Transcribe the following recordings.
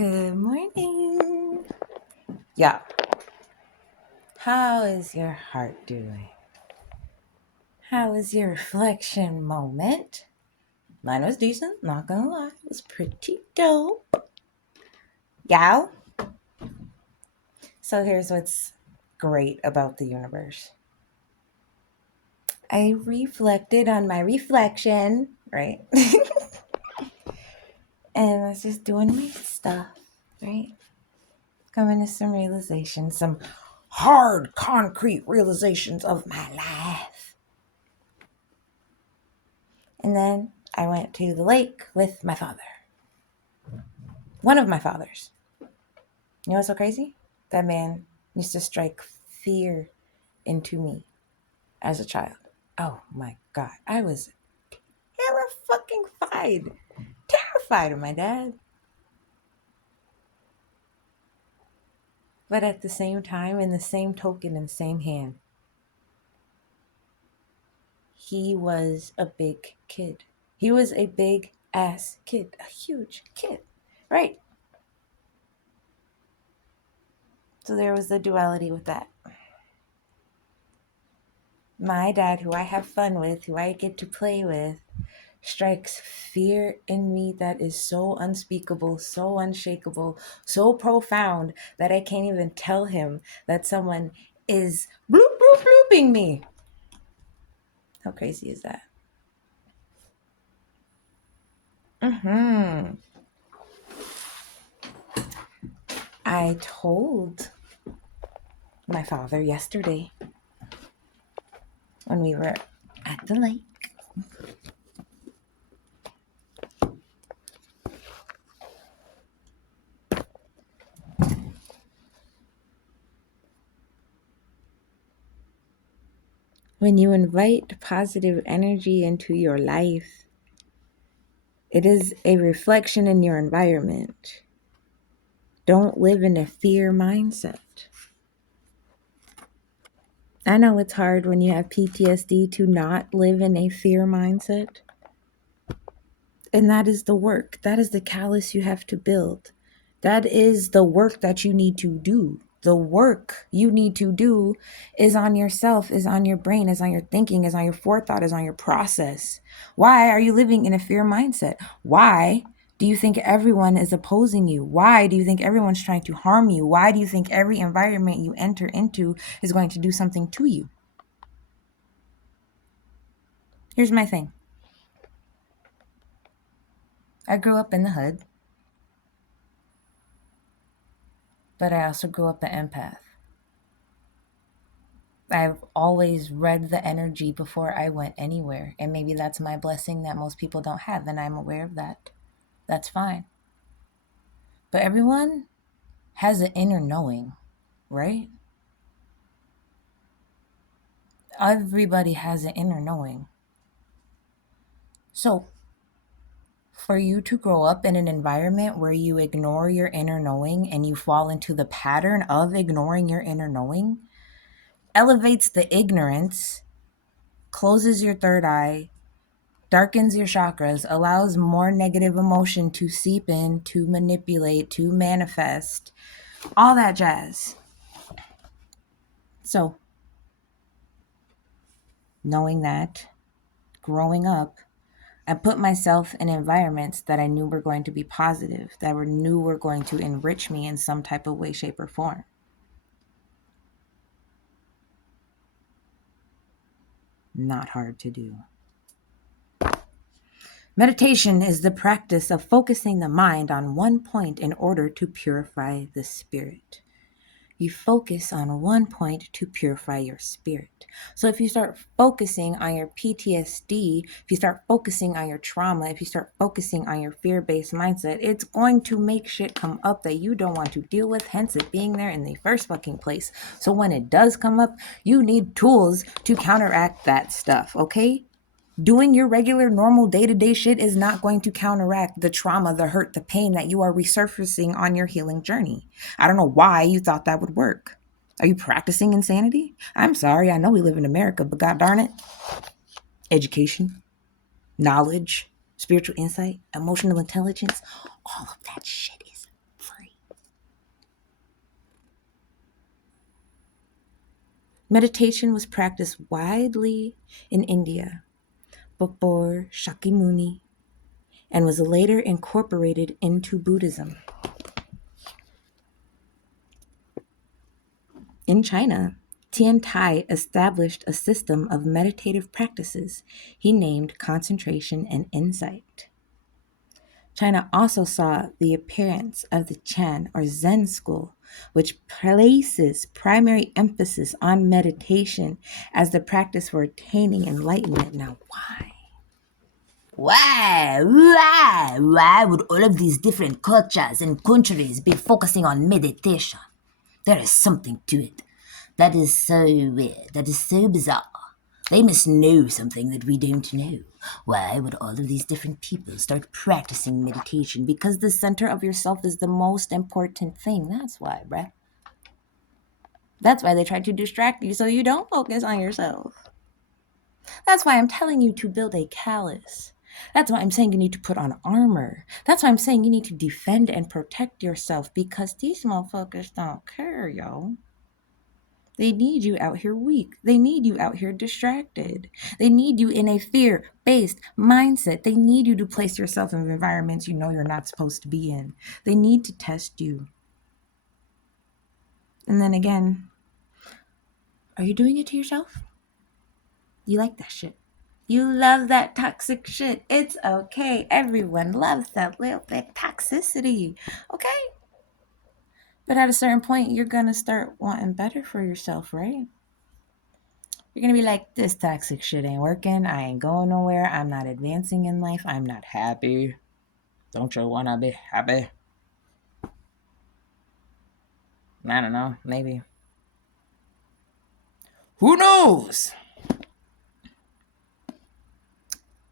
Good morning. Yeah. How is your heart doing? How was your reflection moment? Mine was decent, not gonna lie. It was pretty dope. Yeah. So here's what's great about the universe. I reflected on my reflection, right? And I was just doing my stuff, right? Coming to some realizations, some hard, concrete realizations of my life. And then I went to the lake with my father. One of my fathers. You know what's so crazy? That man used to strike fear into me as a child. Oh my God. I was terrified of my dad. But at the same time, in the same token, in the same hand, he was a big kid. He was a big ass kid, a huge kid, right? So there was the duality with that. My dad, who I have fun with, who I get to play with, strikes fear in me that is so unspeakable, so unshakable, so profound that I can't even tell him that someone is bloop, bloop, blooping me. How crazy is that? I told my father yesterday when we were at the lake. When you invite positive energy into your life, it is a reflection in your environment. Don't live in a fear mindset. I know it's hard when you have PTSD to not live in a fear mindset. And that is the work. That is the callus you have to build. That is the work that you need to do. The work you need to do is on yourself, is on your brain, is on your thinking, is on your forethought, is on your process. Why are you living in a fear mindset? Why do you think everyone is opposing you? Why do you think everyone's trying to harm you? Why do you think every environment you enter into is going to do something to you? Here's my thing. I grew up in the hood, but I also grew up an empath. I've always read the energy before I went anywhere. And maybe that's my blessing that most people don't have. And I'm aware of that. That's fine. But everyone has an inner knowing, right? Everybody has an inner knowing. So for you to grow up in an environment where you ignore your inner knowing and you fall into the pattern of ignoring your inner knowing, elevates the ignorance, closes your third eye, darkens your chakras, allows more negative emotion to seep in, to manipulate, to manifest, all that jazz. So, knowing that, growing up, I put myself in environments that I knew were going to be positive, that I knew were going to enrich me in some type of way, shape, or form. Not hard to do. Meditation is the practice of focusing the mind on one point in order to purify the spirit. You focus on one point to purify your spirit. So if you start focusing on your PTSD, if you start focusing on your trauma, if you start focusing on your fear-based mindset, it's going to make shit come up that you don't want to deal with, hence it being there in the first fucking place. So when it does come up, you need tools to counteract that stuff, okay? Doing your regular, normal, day-to-day shit is not going to counteract the trauma, the hurt, the pain that you are resurfacing on your healing journey. I don't know why you thought that would work. Are you practicing insanity? I'm sorry, I know we live in America, but god darn it. Education, knowledge, spiritual insight, emotional intelligence, all of that shit is Meditation was practiced widely in India before Shakyamuni and was later incorporated into Buddhism. In China, Tian Tai established a system of meditative practices he named concentration and insight. China also saw the appearance of the Chan or Zen school, which places primary emphasis on meditation as the practice for attaining enlightenment. Now, why? Why would all of these different cultures and countries be focusing on meditation? There is something to it. That is so weird. That is so bizarre. They must know something that we don't know. Why would all of these different people start practicing meditation? Because the center of yourself is the most important thing. That's why, bruh. That's why they try to distract you so you don't focus on yourself. That's why I'm telling you to build a callus. That's why I'm saying you need to put on armor. That's why I'm saying you need to defend and protect yourself, because these motherfuckers don't care, yo. They need you out here weak. They need you out here distracted. They need you in a fear-based mindset. They need you to place yourself in environments you know you're not supposed to be in. They need to test you. And then again, are you doing it to yourself? You like that shit. You love that toxic shit. It's okay. Everyone loves that little bit toxicity. Okay? But at a certain point, you're going to start wanting better for yourself, right? You're going to be like, this toxic shit ain't working. I ain't going nowhere. I'm not advancing in life. I'm not happy. Don't you want to be happy? I don't know. Maybe. Who knows?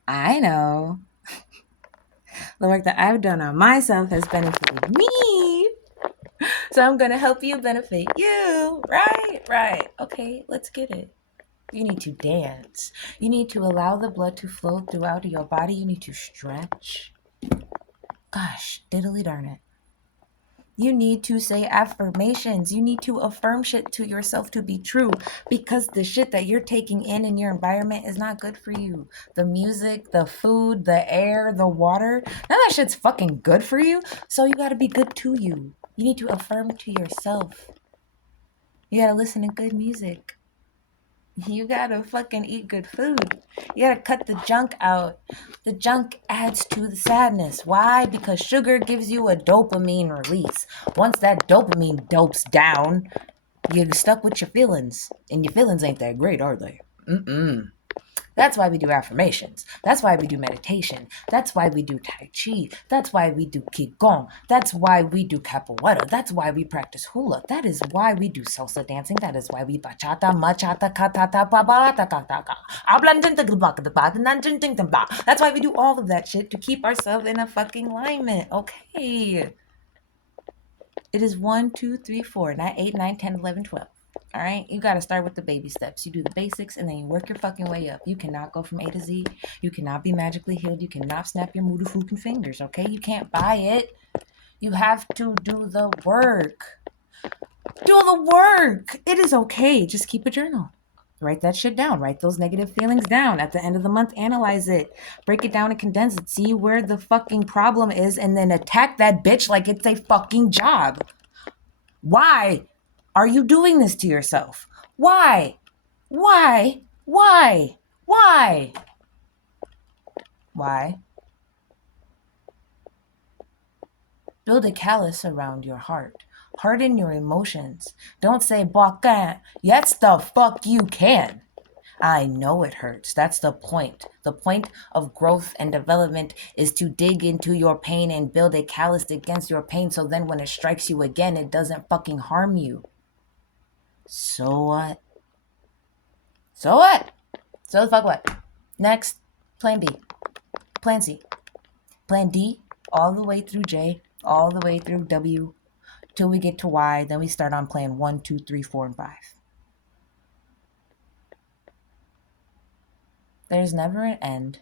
I know. The work that I've done on myself has benefited me. So I'm going to help you benefit you. Right. Okay, let's get it. You need to dance. You need to allow the blood to flow throughout your body. You need to stretch. Gosh, diddly darn it. You need to say affirmations. You need to affirm shit to yourself to be true, because the shit that you're taking in your environment is not good for you. The music, the food, the air, the water, none of that shit's fucking good for you. So you gotta be good to you. You need to affirm to yourself. You gotta listen to good music. You gotta fucking eat good food. You gotta cut the junk out. The junk adds to the sadness. Why? Because sugar gives you a dopamine release. Once that dopamine dopes down, you're stuck with your feelings. And your feelings ain't that great, are they? That's why we do affirmations. That's why we do meditation. That's why we do Tai Chi. That's why we do Qigong. That's why we do Capoeira. That's why we practice hula. That is why we do salsa dancing. That is why we bachata, machata, katata, babarata, kataka. That's why we do all of that shit, to keep ourselves in a fucking alignment. Okay. It is 1, 2, 3, 4, not 8, 9, 10, 11, 12. All right, you got to start with the baby steps. You do the basics and then you work your fucking way up. You cannot go from A to Z. You cannot be magically healed. You cannot snap your motherfucking fingers, okay? You can't buy it. You have to do the work. Do the work. It is okay. Just keep a journal. Write that shit down. Write those negative feelings down. At the end of the month, analyze it. Break it down and condense it. See where the fucking problem is and then attack that bitch like it's a fucking job. Why are you doing this to yourself? Why? Why? Build a callus around your heart. Harden your emotions. Don't say, "Baka." Yes, the fuck you can. I know it hurts. That's the point. The point of growth and development is to dig into your pain and build a callus against your pain, so then when it strikes you again, it doesn't fucking harm you. So what? So the fuck what? Next, plan B. Plan C. Plan D, all the way through J, all the way through W, till we get to Y. Then we start on plan 1, 2, 3, 4, and 5. There's never an end.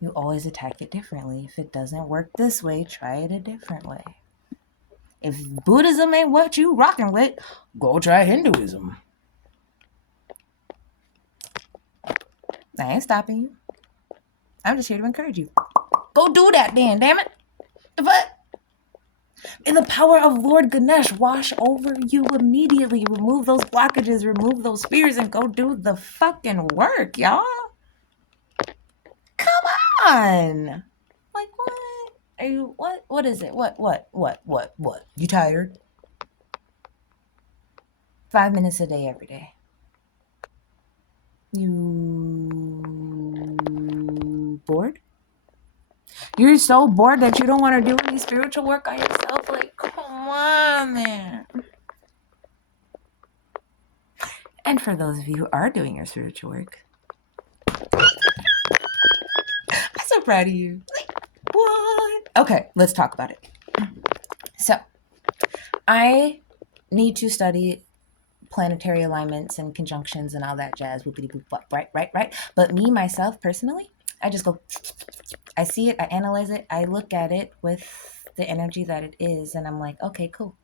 You always attack it differently. If it doesn't work this way, try it a different way. If Buddhism ain't what you rocking with, go try Hinduism. I ain't stopping you. I'm just here to encourage you. Go do that then, damn it. The fuck? In the power of Lord Ganesh, wash over you immediately. Remove those blockages, remove those fears, and go do the fucking work, y'all. Come on. Like, what? Are you, what is it? What? You tired? 5 minutes a day, every day. You bored? You're so bored that you don't want to do any spiritual work on yourself? Like, come on, man. And for those of you who are doing your spiritual work, I'm so proud of you. Like, what? Okay, let's talk about it. So, I need to study planetary alignments and conjunctions and all that jazz, whoopity boop, right. But me, myself, personally, I just go, I see it, I analyze it, I look at it with the energy that it is, and I'm like, okay, cool.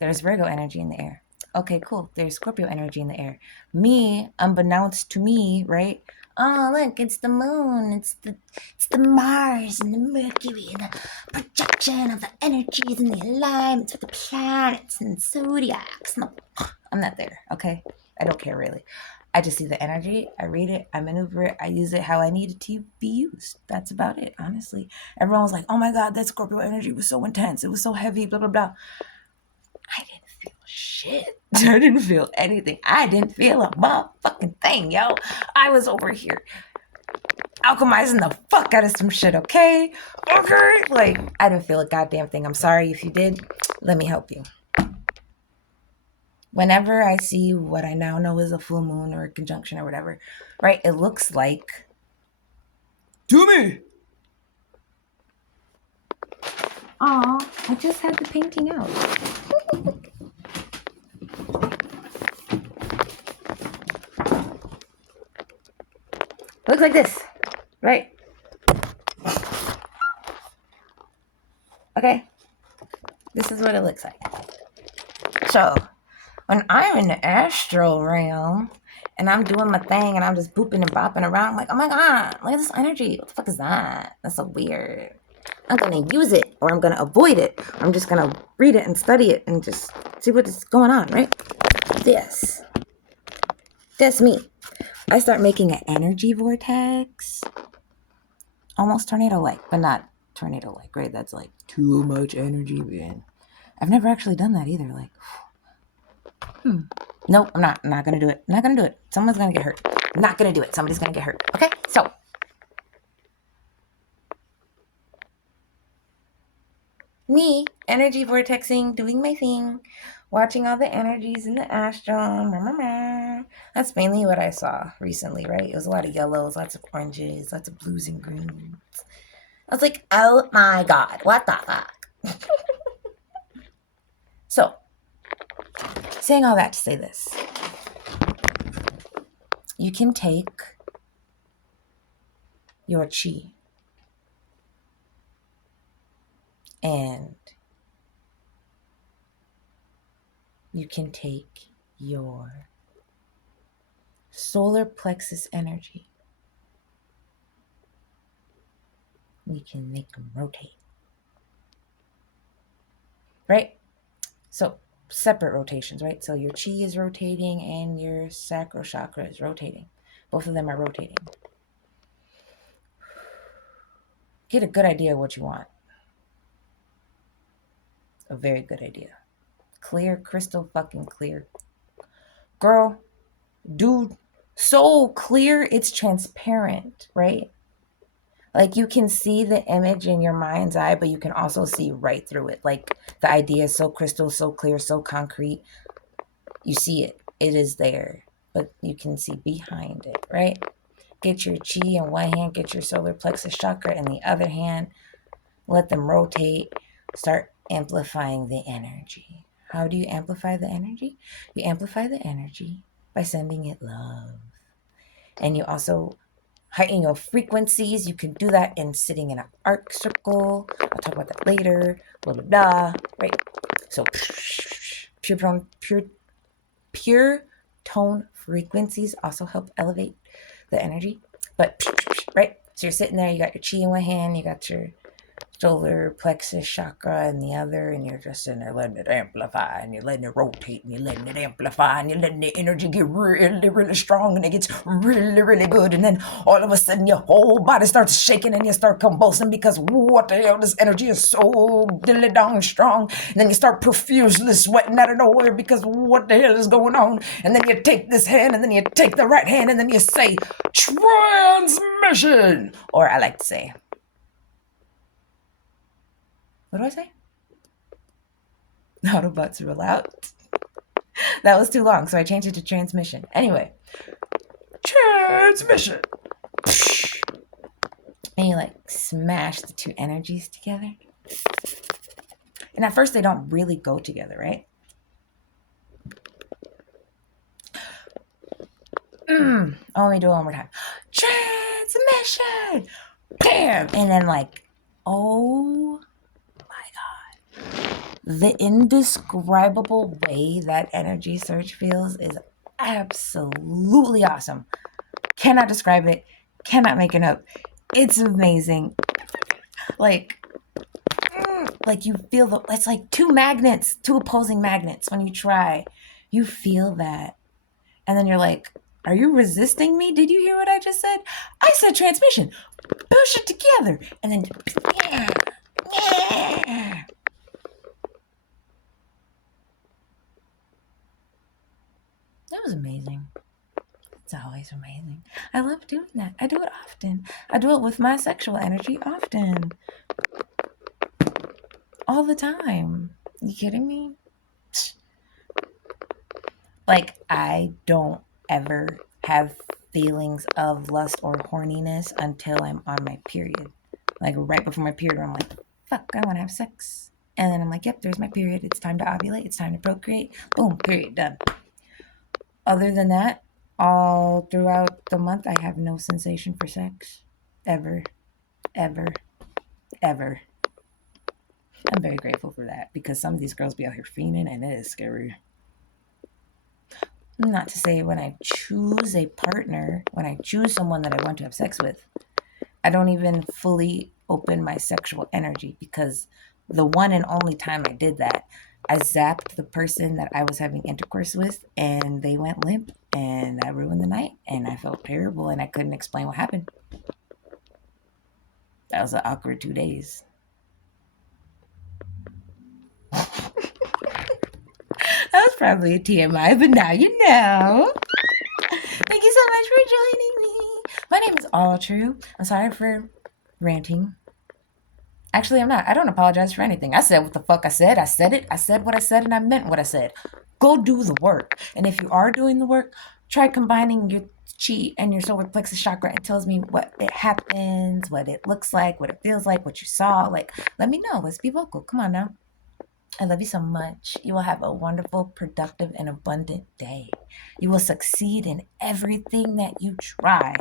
There's Virgo energy in the air. Okay, cool. There's Scorpio energy in the air. Me, unbeknownst to me, right? Oh, look, it's the moon. It's the Mars and the Mercury and the projection of the energies and the alignments with the planets and zodiacs. No, I'm not there, okay? I don't care, really. I just see the energy. I read it. I maneuver it. I use it how I need it to be used. That's about it, honestly. Everyone was like, oh my God, that Scorpio energy was so intense. It was so heavy, blah, blah, blah. I didn't feel shit. I didn't feel anything. I didn't feel a motherfucking thing, yo. I was over here alchemizing the fuck out of some shit, okay? Okay? Like, I didn't feel a goddamn thing. I'm sorry if you did. Let me help you. Whenever I see what I now know is a full moon or a conjunction or whatever, right? It looks like... To me! Aw, I just had the painting out. Looks like this, right? Okay, this is what it looks like. So, when I'm in the astral realm and I'm doing my thing and I'm just booping and bopping around, I'm like, oh my God, look at this energy. What the fuck is that? That's so weird. I'm going to use it or I'm going to avoid it. Or I'm just going to read it and study it and just see what's going on, right? That's me. I start making an energy vortex. Almost tornado-like, but not tornado-like, right? That's like too much energy, man. I've never actually done that either. Like, Nope, I'm not going to do it. I'm not going to do it. Someone's going to get hurt. I'm not going to do it. Somebody's going to get hurt. Okay, so. Me, energy vortexing, doing my thing, watching all the energies in the astral. That's mainly what I saw recently, right? It was a lot of yellows, lots of oranges, lots of blues and greens. I was like, oh my God, what the fuck? So, saying all that to say this. You can take your chi and you can take your solar plexus energy. We can make them rotate. Right? So, separate rotations, right? So your chi is rotating and your sacral chakra is rotating. Both of them are rotating. Get a good idea of what you want. A very good idea. Clear, crystal fucking clear. Girl, dude, so clear, it's transparent, right? Like you can see the image in your mind's eye, but you can also see right through it. Like the idea is so crystal, so clear, so concrete. You see it. It is there, but you can see behind it, right? Get your chi in one hand, get your solar plexus chakra in the other hand. Let them rotate. Start amplifying the energy. How do you amplify the energy? You amplify the energy by sending it love. And you also heighten your frequencies. You can do that in sitting in an arc circle. I'll talk about that later. Blah, blah, blah. Right? So pure tone frequencies also help elevate the energy. But right, so you're sitting there, you got your chi in one hand, you got your solar plexus chakra in the other, and you're just in there letting it amplify, and you're letting it rotate, and you're letting it amplify, and you're letting the energy get really, really strong, and it gets really, really good, and then all of a sudden your whole body starts shaking, and you start convulsing because what the hell, this energy is so dilly dong strong, and then you start profusely sweating out of nowhere because what the hell is going on, and then you take this hand, and then you take the right hand, and then you say transmission, or I like to say, what do I say? Autobots rule out. That was too long, so I changed it to transmission. Anyway, transmission. And you like smash the two energies together. And at first they don't really go together, right? Let me do it one more time. Transmission. Bam. And then like, oh the indescribable way that energy surge feels is absolutely awesome. Cannot describe it. Cannot make it up. It's amazing. Like you feel it's like two opposing magnets. When you try, you feel that. And then you're like, are you resisting me? Did you hear what I just said? I said transmission. Push it together. And then, yeah. That was amazing. It's always amazing. I love doing that. I do it often. I do it with my sexual energy often. All the time. You kidding me? Like, I don't ever have feelings of lust or horniness until I'm on my period. Like, right before my period, I'm like, fuck, I want to have sex. And then I'm like, yep, there's my period. It's time to ovulate. It's time to procreate. Boom, period, done. Other than that, all throughout the month, I have no sensation for sex. Ever. Ever. Ever. I'm very grateful for that because some of these girls be out here fiending and it is scary. Not to say when I choose a partner, when I choose someone that I want to have sex with, I don't even fully open my sexual energy because the one and only time I did that, I zapped the person that I was having intercourse with and they went limp and I ruined the night and I felt terrible and I couldn't explain what happened. That was an awkward 2 days. That was probably a TMI, but now you know. Thank you so much for joining me. My name is Alu-tru. I'm sorry for ranting. Actually, I'm not. I don't apologize for anything. I said what the fuck I said. I said it. I said what I said, and I meant what I said. Go do the work. And if you are doing the work, try combining your chi and your solar plexus chakra. It tells me what it happens, what it looks like, what it feels like, what you saw. Like, let me know. Let's be vocal. Come on now. I love you so much. You will have a wonderful, productive, and abundant day. You will succeed in everything that you try.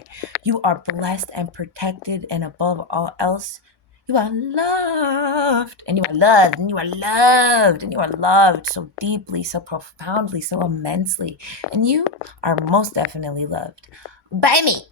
You are blessed and protected, and above all else, you are loved, and you are loved, and you are loved, and you are loved so deeply, so profoundly, so immensely. And you are most definitely loved by me.